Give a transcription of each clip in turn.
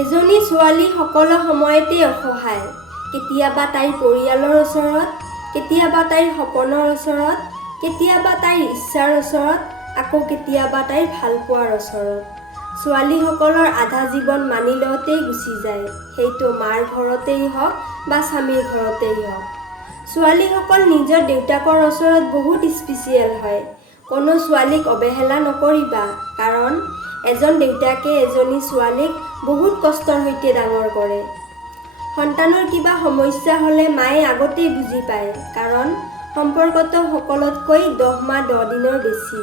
এজনী ছোৱালী সকলো সময়তে অসহায়। কেতিয়াবা তাইৰ পৰিয়ালৰ ওচৰত, কেতিয়াবা তাইৰ সপোনৰ ওচৰত, কেতিয়াবা তাইৰ ইচ্ছাৰ ওচৰত, আকৌ কেতিয়াবা তাইৰ ভালপোৱাৰ ওচৰত। ছোৱালীসকলৰ আধা জীৱন মানি লওঁতেই গুচি যায়, সেইটো মাৰ ঘৰতেই হওক বা স্বামীৰ ঘৰতেই হওক। ছোৱালীসকল নিজৰ দেউতাকৰ ওচৰত বহুত স্পেচিয়েল হয়। কোনো ছোৱালীক অৱহেলা নকৰিবা, কাৰণ এজন দেউতাকে এজনী ছোৱালীক বহুত কষ্টৰ সৈতে ডাঙৰ কৰে। সন্তানৰ কিবা সমস্যা হ'লে মায়ে আগতেই বুজি পায়, কাৰণ সম্পৰ্কটো সকলোতকৈ 10 মাহ 10 দিনৰ বেছি।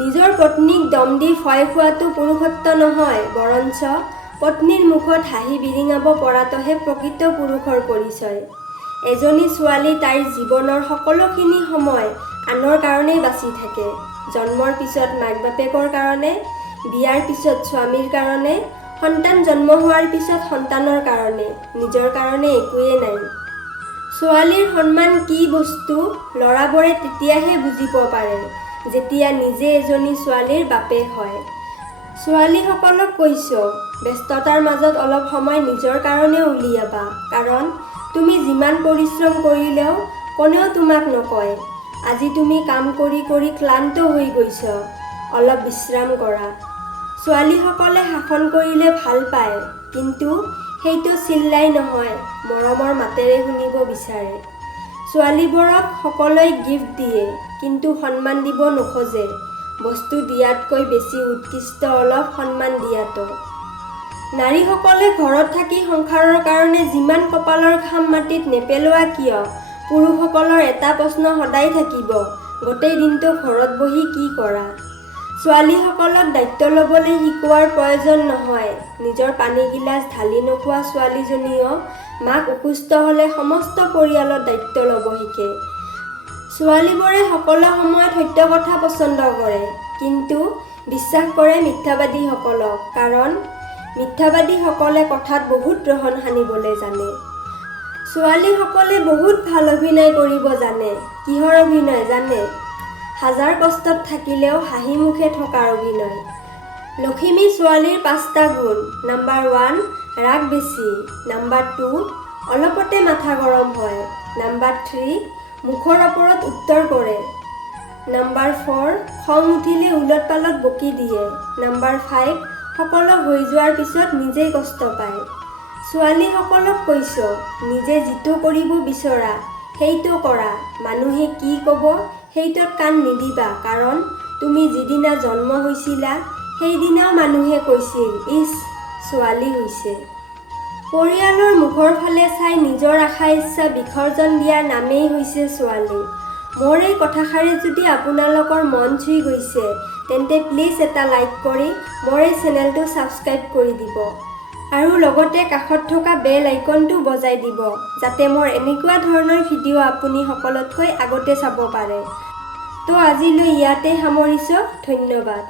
নিজৰ পত্নীক দম দি ভয় খোৱাটো পুৰুষত্ব নহয়, বৰঞ্চ পত্নীৰ মুখত হাঁহি বিৰিঙাব পৰাটোহে প্ৰকৃত পুৰুষৰ পৰিচয়। এজনী ছোৱালী তাইৰ জীৱনৰ সকলোখিনি সময় আনৰ কাৰণেই বাচি থাকে। জন্মৰ পিছত মাক বাপেকৰ কাৰণে, বিয়াৰ পিছত স্বামীৰ কাৰণে, সন্তান জন্ম হোৱাৰ পিছত সন্তানৰ কাৰণে, নিজৰ কাৰণে একোৱেই নাই। ছোৱালীৰ সন্মান কি বস্তু ল'ৰাবোৰে তেতিয়াহে বুজিব পাৰে, যেতিয়া নিজে এজনী ছোৱালীৰ বাপেক হয়। ছোৱালীসকলক কৈছোঁ, ব্যস্ততাৰ মাজত অলপ সময় নিজৰ কাৰণে উলিয়াবা, কাৰণ তুমি যিমান পৰিশ্ৰম কৰিলেও কোনেও তোমাক নকয়, আজি তুমি কাম কৰি কৰি ক্লান্ত হৈ গৈছ, অলপ বিশ্ৰাম কৰা। ছোৱালীসকলে শাসন কৰিলে ভাল পায়, কিন্তু সেইটো চিল্লাই নহয়, মৰমৰ মাতেৰে শুনিব বিচাৰে। ছোৱালীবোৰক সকলোৱে গিফ্ট দিয়ে, কিন্তু সন্মান দিব নোখোজে। বস্তু দিয়াতকৈ বেছি উৎকৃষ্ট অলপ সন্মান দিয়াটো। নাৰীসকলে ঘৰত থাকি সংসাৰৰ কাৰণে যিমান কপালৰ ঘাম মাটিত নেপেলোৱা কিয়, পুৰুষসকলৰ এটা প্ৰশ্ন সদায় থাকিব, গোটেই দিনটো ঘৰত বহি কি কৰা? ছোৱালীসকলক দায়িত্ব ল'বলৈ শিকোৱাৰ প্ৰয়োজন নহয়। নিজৰ পানী গিলাচ ঢালি নোখোৱা ছোৱালীজনীও মাক অসুস্থ হ'লে সমস্ত পৰিয়ালৰ দায়িত্ব ল'ব শিকে। ছোৱালীবোৰে সকলো সময়ত সত্য কথা পচন্দ কৰে, কিন্তু বিশ্বাস কৰে মিথ্যাবাদীসকলক, কাৰণ মিথ্যাবাদীসকলে কথাত বহুত ৰহণ সানিবলৈ জানে। ছোৱালীসকলে বহুত ভাল অভিনয় কৰিব জানে। কিহৰ অভিনয় জানে? হাজাৰ কষ্টত থাকিলেও হাঁহি মুখে থকাৰ অভিনয়। লখিমী ছোৱালীৰ 5টা গুণ। নাম্বাৰ 1, ৰাগ বেছি। নাম্বাৰ 2, অলপতে মাথা গৰম হয়। নাম্বাৰ 3, মুখৰ ওপৰত উত্তৰ কৰে। নাম্বাৰ 4, খং উঠিলে উলট পালট বকি দিয়ে। নাম্বাৰ 5, সকলো হৈ যোৱাৰ পিছত নিজেই কষ্ট পায়। ছোৱালীসকলক কৈছোঁ, নিজে যিটো কৰিব বিচৰা সেইটো কৰা। মানুহে কি ক'ব সেইটোত কাণ নিদিবা, কাৰণ তুমি যিদিনা জন্ম হৈছিলা সেইদিনাও মানুহে কৈছিল, ইছ ছোৱালী হৈছে। পৰিয়ালৰ মুখৰ ফালে চাই নিজৰ আশা ইচ্ছা বিসৰ্জন দিয়াৰ নামেই হৈছে ছোৱালী। মোৰ এই কথাষাৰে যদি আপোনালোকৰ মন চুই গৈছে, তেন্তে প্লিজ এটা লাইক কৰি মোৰ এই চেনেলটো ছাবস্ক্ৰাইব কৰি দিব, আৰু লগতে কাষত থকা বেল আইকনটো বজাই দিব, যাতে মোৰ এনেকুৱা ধৰণৰ ভিডিঅ' আপুনি সকলোতকৈ আগতে চাব পাৰে। তো আজিলৈ ইয়াতে সামৰিছোঁ, ধন্যবাদ।